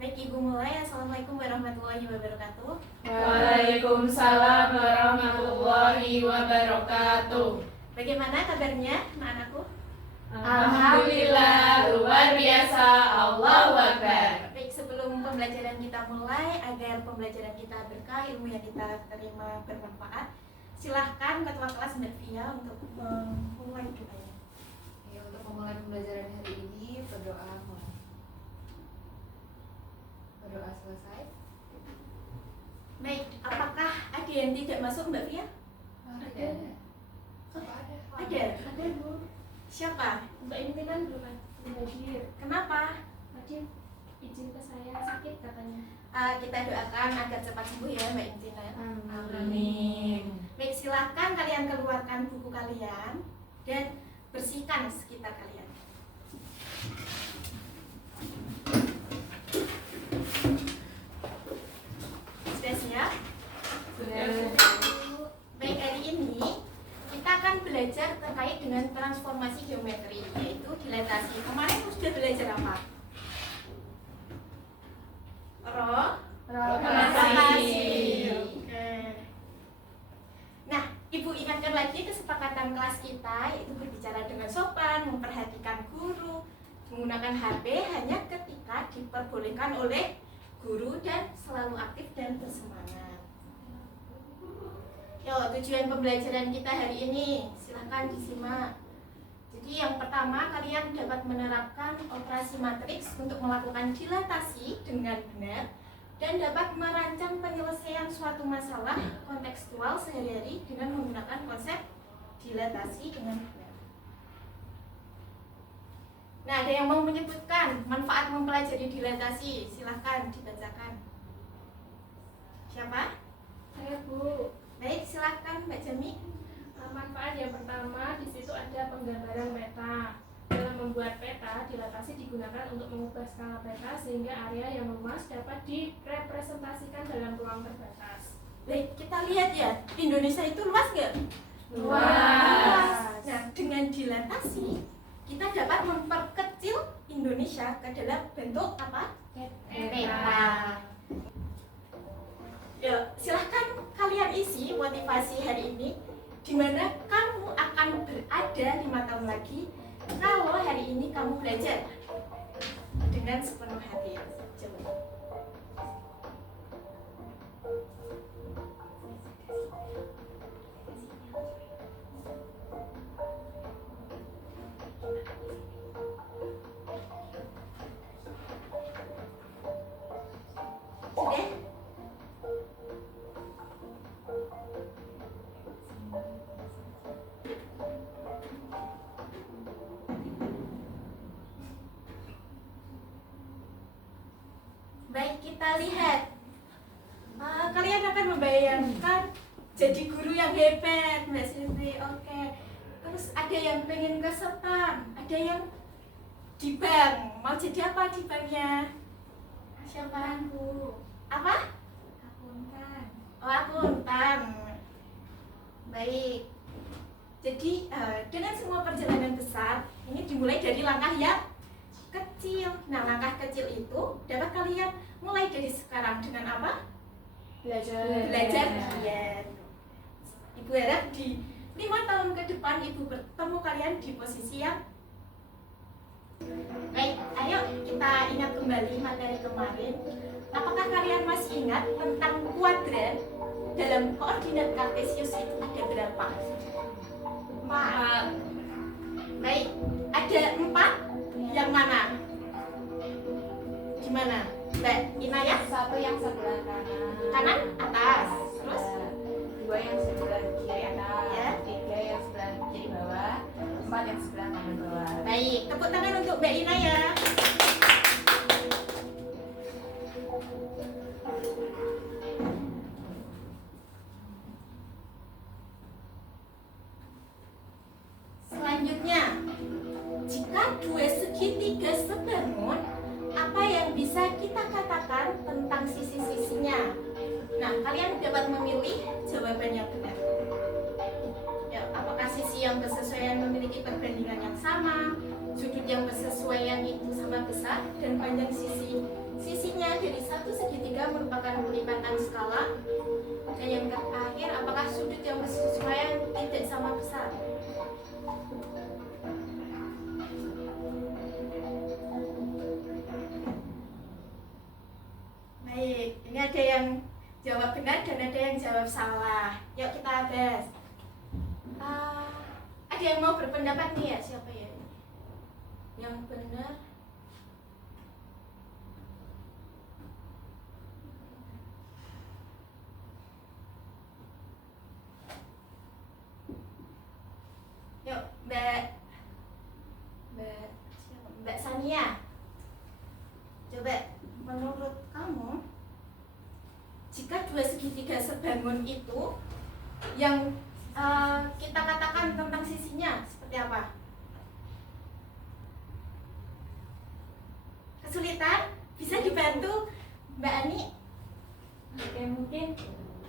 Baik, Ibu mulai. Assalamualaikum warahmatullahi wabarakatuh. Waalaikumsalam warahmatullahi wabarakatuh. Bagaimana kabarnya anak-anakku? Alhamdulillah, luar biasa. Allahu Akbar. Baik, sebelum pembelajaran kita mulai, agar pembelajaran kita berkah, ilmu yang kita terima bermanfaat, silahkan ketua kelas Mbak Fia untuk memulai doanya. Ya, untuk memulai pembelajaran hari ini, berdoa mulai. Berdoa selesai. Baik, apakah ada yang tidak masuk Mbak Fia? Ada. Ada, Bu. Siapa? Mbak Intinan belum hadir. Kenapa? Tadi izin ke saya sakit katanya. Kita doakan agar cepat sembuh ya Mbak Intina. Amin. Baik, silahkan kalian keluarkan buku kalian dan bersihkan sekitar kalian. Sudah siap? Baik, hari ini kita akan belajar terkait dengan transformasi geometri, yaitu dilatasi. Kemarin sudah belajar apa? Rotasi. Oke. Nah, Ibu ingatkan lagi kesepakatan kelas kita, yaitu berbicara dengan sopan, memperhatikan guru, menggunakan HP hanya ketika diperbolehkan oleh guru dan selalu aktif dan bersemangat. Yo, tujuan pembelajaran kita hari ini, silahkan disimak. Jadi yang pertama, kalian dapat menerapkan operasi matriks untuk melakukan dilatasi dengan benar dan dapat merancang penyelesaian suatu masalah kontekstual sehari-hari dengan menggunakan konsep dilatasi dengan benar. Nah, ada yang mau menyebutkan manfaat mempelajari dilatasi? Silahkan dibacakan. Siapa? Saya Bu. Baik, silahkan Mbak Jami. Manfaat yang pertama, di situ ada penggambaran peta. Dalam membuat peta, dilatasi digunakan untuk mengubah skala peta sehingga area yang luas dapat direpresentasikan dalam ruang terbatas. Baik, kita lihat ya, Indonesia itu luas nggak? Luas. Nah, dengan dilatasi, kita dapat memperkecil Indonesia ke dalam bentuk apa? Peta. Ya, silahkan kalian isi motivasi hari ini, di mana kamu akan berada 5 tahun lagi kalau hari ini kamu belajar dengan sepenuh hati. Coba. Sudah? Baik, kita lihat. Kalian akan membayangkan jadi guru yang hebat, Mbak Siti. Oke. Terus ada yang pengen ke Sepang, ada yang di bank. Mau jadi apa di banknya? Siapa? Bu. Apa? Akuntan. Oh, akuntan. Baik. Jadi dengan semua perjalanan besar, ini dimulai dari langkah yang kecil. Nah, langkah kecil itu dapat kalian mulai dari sekarang dengan apa? Belajar giat. Ibu harap di 5 tahun ke depan Ibu bertemu kalian di posisi yang baik. Ayo kita ingat kembali materi kemarin. Apakah kalian masih ingat tentang kuadran? Dalam koordinat kartesius itu ada berapa? 4. Baik, ada 4. Yang mana? Gimana? Mbak Inayah? Satu yang sebelah Kanan atas. Terus? dua yang sebelah kiri atas, Ya. tiga yang sebelah kiri bawah, empat yang sebelah kanan bawah. Baik, tepuk tangan untuk Mbak Inayah. Selanjutnya, jika dua segitiga sebangun, apa yang bisa kita katakan tentang sisi-sisinya? Nah, kalian dapat memilih jawaban yang benar. Ya, apakah sisi yang bersesuaian memiliki perbandingan yang sama, sudut yang bersesuaian itu sama besar, dan panjang sisi sisinya dari satu segitiga merupakan pelipatan skala. Dan yang terakhir, apakah sudut yang bersesuaian tidak sama besar? Baik, ini ada yang jawab benar dan ada yang jawab salah. Yuk kita tes. Ada yang mau berpendapat nih ya? Siapa ya? Yang benar. Yuk, Mbak Sania. Coba, menurut kamu, jika dua segitiga sebangun itu yang kita katakan tentang sisinya seperti apa? Kesulitan? Bisa dibantu Mbak Ani? Oke, mungkin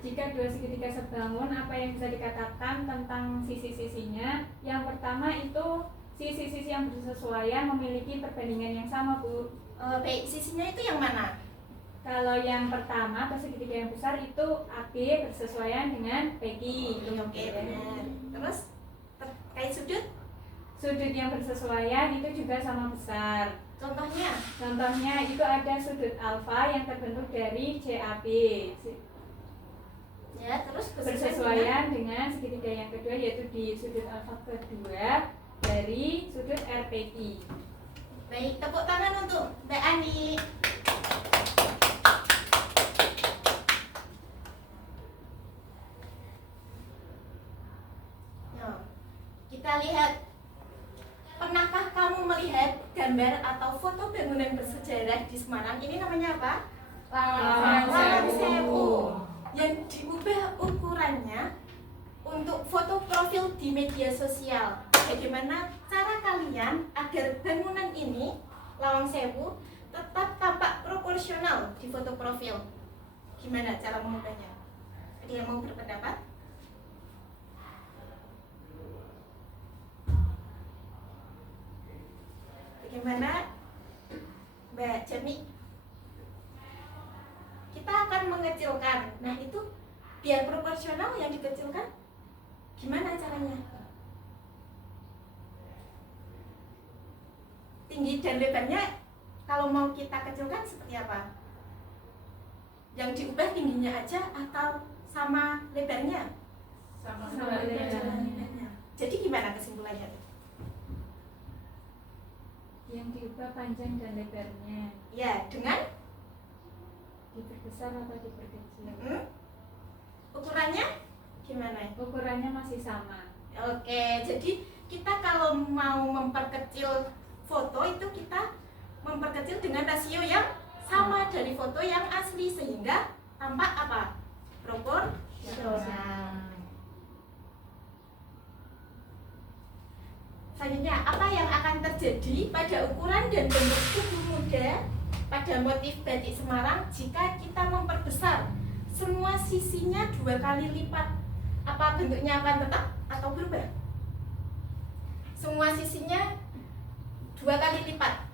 jika dua segitiga sebangun, apa yang bisa dikatakan tentang sisi-sisinya? Yang pertama itu sisi-sisi yang bersesuaian memiliki perbandingan yang sama, Bu. Baik, sisinya itu yang mana? Kalau yang pertama, persegitiga yang besar itu AB bersesuaian dengan PQ. Oke, benar. Terus terkait sudut? Sudut yang bersesuaian itu juga sama besar. Contohnya? Contohnya itu ada sudut alfa yang terbentuk dari CAB. Ya, terus Bersesuaian dengan segitiga yang kedua yaitu di sudut alfa kedua dari sudut RPQ. Baik, tepuk tangan untuk Mbak Ani. Nah, kita lihat. Pernahkah kamu melihat gambar atau foto bangunan bersejarah di Semarang? Ini namanya apa? Lawang Sewu. Yang diubah ukurannya untuk foto profil di media sosial. Bagaimana cara kalian agar bangunan ini, Lawang Sewu, tetap tampak proporsional di foto profil? Gimana cara mengubahnya? Ada yang mau berpendapat? Bagaimana Mbak Jami? Kita akan mengecilkan. Nah itu biar proporsional yang dikecilkan. Gimana caranya? Tinggi dan lebarnya kalau mau kita kecilkan seperti apa? Yang diubah tingginya aja atau sama lebarnya? Sama lebarnya. Jadi gimana kesimpulannya? Yang diubah panjang dan lebarnya. Ya, dengan Diperbesar atau diperkecil? ukurannya gimana? Ukurannya masih sama. Oke, jadi kita kalau mau memperkecil foto itu kita memperkecil dengan rasio yang sama dari foto yang asli sehingga tampak apa? Proporsional. Selanjutnya, apa yang akan terjadi pada ukuran dan bentuk tubuh muda pada motif batik Semarang jika kita memperbesar semua sisinya 2 kali lipat? Apa bentuknya akan tetap atau berubah? Semua sisinya 2 kali lipat.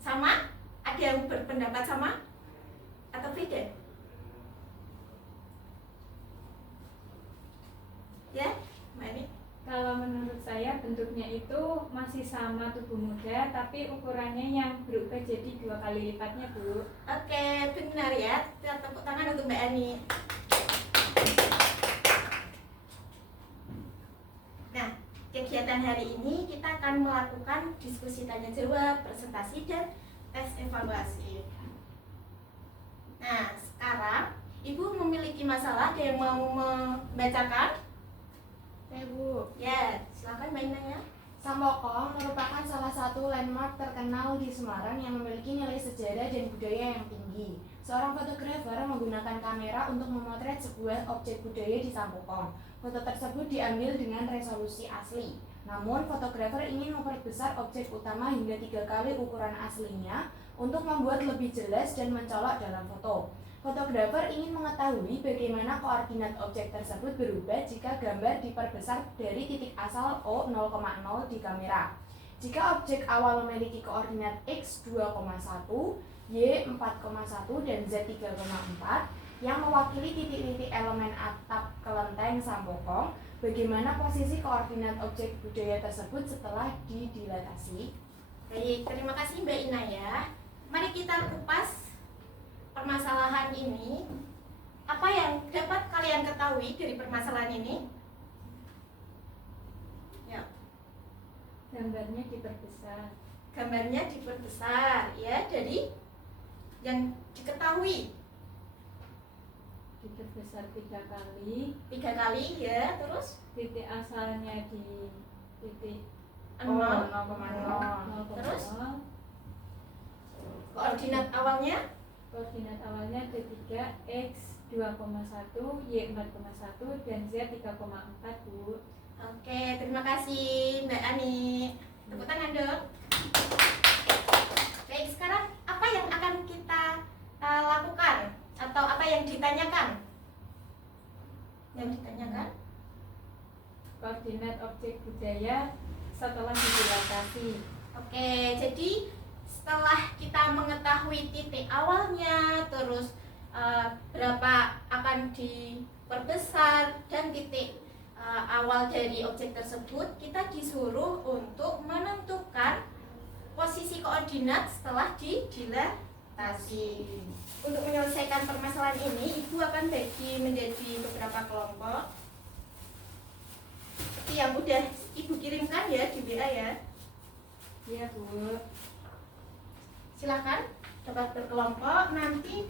Sama? Ada yang berpendapat sama? Atau beda? Ya? Mbak. Kalau menurut saya bentuknya itu masih sama tubuh muda, tapi ukurannya yang berubah jadi 2 kali lipatnya, Bu. Oke, benar ya. Kita tepuk tangan untuk Mbak Ani. Nah, kegiatan hari ini kita akan melakukan diskusi tanya jawab, presentasi, dan tes evaluasi. Nah, sekarang Ibu memiliki masalah, ada yang mau membacakan? Bu, Ya, silakan Mbak Inaya. Sambokong merupakan salah satu landmark terkenal di Semarang yang memiliki nilai sejarah dan budaya yang tinggi. Seorang fotografer menggunakan kamera untuk memotret sebuah objek budaya di Sambokong. Foto tersebut diambil dengan resolusi asli. Namun, fotografer ingin memperbesar objek utama hingga 3 kali ukuran aslinya untuk membuat lebih jelas dan mencolok dalam foto. Fotografer ingin mengetahui bagaimana koordinat objek tersebut berubah jika gambar diperbesar dari titik asal O 0,0 di kamera. Jika objek awal memiliki koordinat x 2,1, y 4,1, dan z 3,4 yang mewakili titik-titik elemen atap kelenteng Sampokong, bagaimana posisi koordinat objek budaya tersebut setelah didilatasi? Baik, terima kasih Mbak Inaya. Mari kita kupas permasalahan ini. Apa yang dapat kalian ketahui dari permasalahan ini? Ya, Gambarnya diperbesar. gambarnya diperbesar ya. Jadi yang diketahui Diperbesar 3 kali. 3 kali ya, terus Titik asalnya di titik 0. 0,0. 0,0. Terus? Koordinat awalnya Koordinat awalnya T3, X 2,1, Y 4,1, dan Z 3,4, Bu. Oke, terima kasih Mbak Ani. Tepuk tangan dong. Baik, sekarang apa yang akan kita lakukan atau apa yang ditanyakan? Yang ditanyakan? Koordinat objek budaya setelah didilatasi. Oke, jadi setelah kita mengetahui titik awalnya, terus berapa akan diperbesar dan titik awal dari objek tersebut, kita disuruh untuk menentukan posisi koordinat setelah didilatasi. Untuk menyelesaikan permasalahan ini, Ibu akan bagi menjadi beberapa kelompok seperti yang udah Ibu kirimkan ya di WA ya. Iya, Bu. Silakan dapat berkelompok, nanti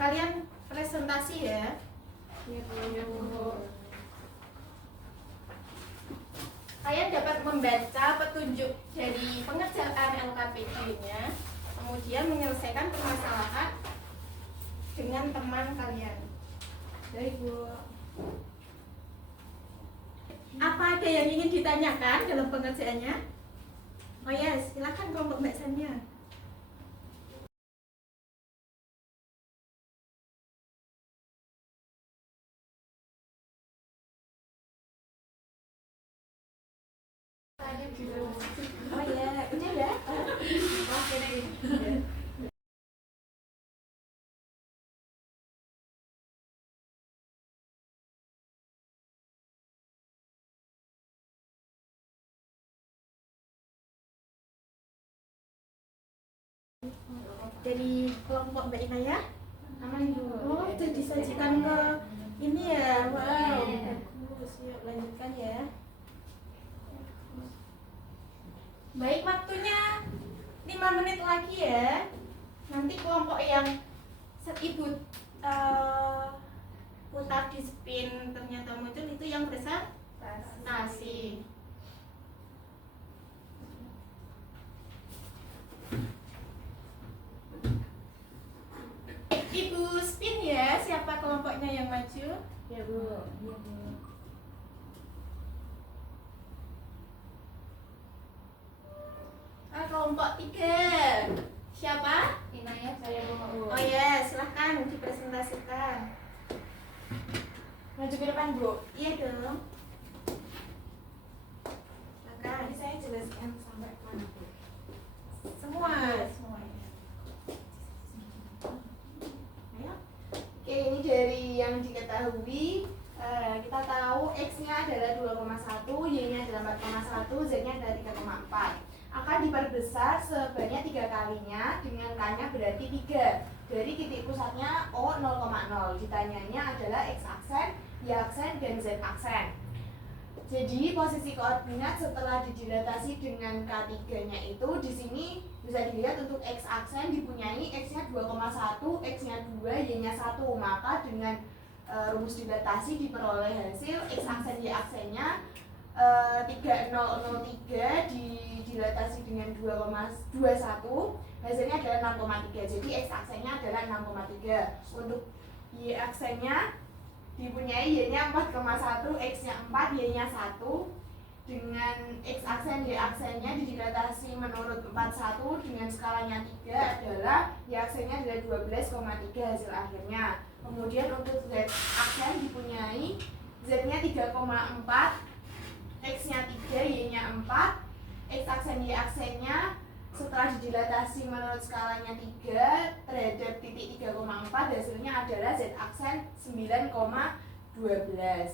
kalian presentasi ya. Iya, Bu. Kalian dapat membaca petunjuk dari pengerjaan LKPD-nya, kemudian menyelesaikan permasalahan dengan teman kalian. Baik, Bu. Apa ada yang ingin ditanyakan dalam pengerjaannya? Oh ya, silakan kelompok Mbak Sania. Oh ya, udah ya. Oke deh. Dari kelompok Mbak Inaya, Aman, Bu. oh itu disajikan ke ini ya. Wow, bagus. Yuk lanjutkan ya. Baik, waktunya 5 menit lagi ya. Nanti kelompok yang Ibu putar di spin ternyata muncul itu yang presentasi. Ibu spin ya, siapa kelompoknya yang maju? Ya, Bu. Iya, Bu. Kelompok 3. Siapa? Inaya, saya, Bu. Oh ya, silahkan dipresentasikan. Maju ke depan, Bu. Iya dong. Silakan. Tadi saya jelaskan sampai mana, Bu? Semuanya. Ayo. Oke, ini dari yang diketahui, kita tahu X-nya adalah 2,1, Y-nya adalah 4,1, Z-nya adalah 3,4. Akan diperbesar sebanyak 3 kalinya dengan K-nya berarti 3. Dari titik pusatnya O 0,0. Ditanyanya adalah X aksen, Y aksen, dan Z aksen. Jadi posisi koordinat setelah didilatasi dengan K3-nya itu di sini bisa dilihat untuk X aksen dipunyai X-nya 2,1, X-nya 2, Y-nya 1. Maka dengan rumus dilatasi diperoleh hasil X aksen Y aksennya 3003 didilatasi dengan 2,21, hasilnya adalah 6,3. Jadi X aksennya adalah 6,3. Untuk Y aksennya dipunyai Y-nya 4,1, X-nya 4, Y-nya 1. Dengan X aksen Y aksennya didilatasi menurut 41 dengan skalanya 3 adalah Y aksennya adalah 12,3 hasil akhirnya. Kemudian untuk Z aksen dipunyai Z-nya 3,4, X-nya 3, Y-nya 4, X aksen aksen Y aksennya setelah didilatasi menurut skalanya 3 terhadap titik 3,4, hasilnya adalah Z aksen 9,12.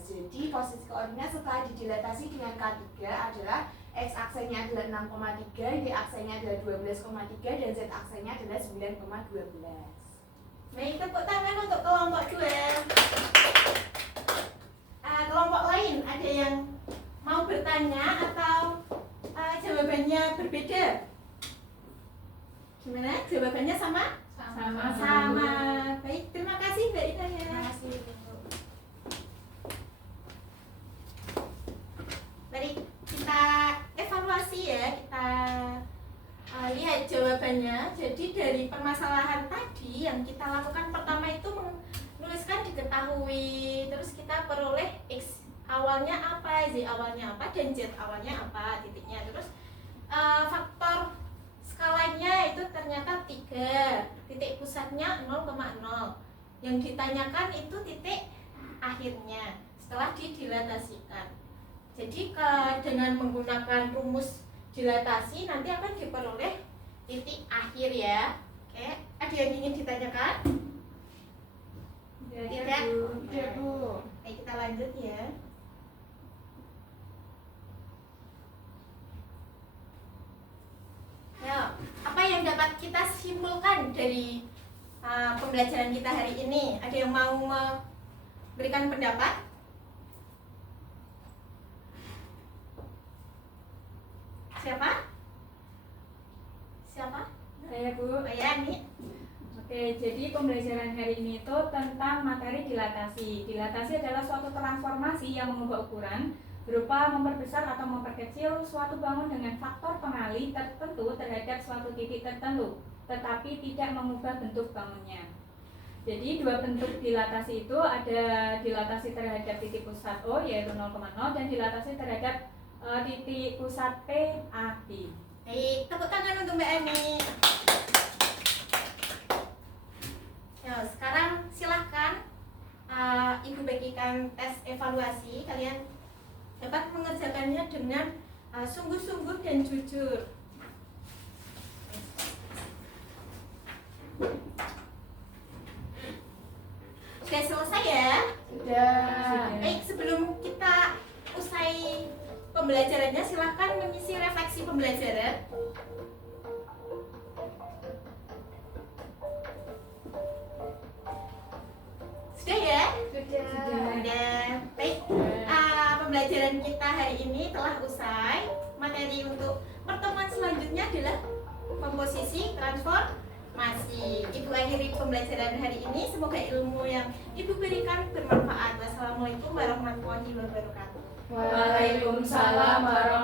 Jadi posisi koordinat setelah didilatasi dengan K3 adalah X aksennya adalah 6,3, Y aksennya adalah 12,3, dan Z aksennya adalah 9,12. Baik, tepuk tangan untuk kelompok 2. Kelompok lain ada yang mau bertanya atau jawabannya berbeda? Gimana? Jawabannya sama? Sama. Baik, terima kasih Mbak Ida ya. Terima kasih. Mari kita evaluasi ya, kita lihat jawabannya. Jadi dari permasalahan tadi yang kita lakukan pertama itu menuliskan diketahui, terus kita peroleh X awalnya apa, Z awalnya apa, dan Z awalnya apa, titiknya. Terus faktor skalanya itu ternyata 3, titik pusatnya 0,0. Yang ditanyakan itu titik akhirnya setelah didilatasikan. Jadi dengan menggunakan rumus dilatasi nanti akan diperoleh titik akhir ya. Oke, ada yang ingin ditanyakan? Tidak? Tidak, Bu. Baik, kita lanjut ya. Ya, apa yang dapat kita simpulkan dari pembelajaran kita hari ini? Ada yang mau memberikan pendapat? Siapa? Saya, Bu. Oh ya, nih. Oke, jadi pembelajaran hari ini itu tentang materi dilatasi. Dilatasi adalah suatu transformasi yang mengubah ukuran berupa memperbesar atau memperkecil suatu bangun dengan faktor pengalih tertentu terhadap suatu titik tertentu, tetapi tidak mengubah bentuk bangunnya. Jadi dua bentuk dilatasi itu ada dilatasi terhadap titik pusat O yaitu 0,0 dan dilatasi terhadap titik pusat P, A, B. Baik, tepuk tangan untuk Mbak Emi. Ya, sekarang silahkan Ibu bagikan tes evaluasi. Kalian dapat mengerjakannya dengan sungguh-sungguh dan jujur. Sudah selesai ya? Sudah. Baik, sebelum kita usai pembelajarannya, silahkan mengisi refleksi pembelajaran. Sudah ya? Sudah. Baik, pembelajaran kita hari ini telah usai. Materi untuk pertemuan selanjutnya adalah komposisi transformasi. Ibu akhiri pembelajaran hari ini. Semoga ilmu yang Ibu berikan bermanfaat. Wassalamualaikum warahmatullahi wabarakatuh. Waalaikumsalam warahmatullahi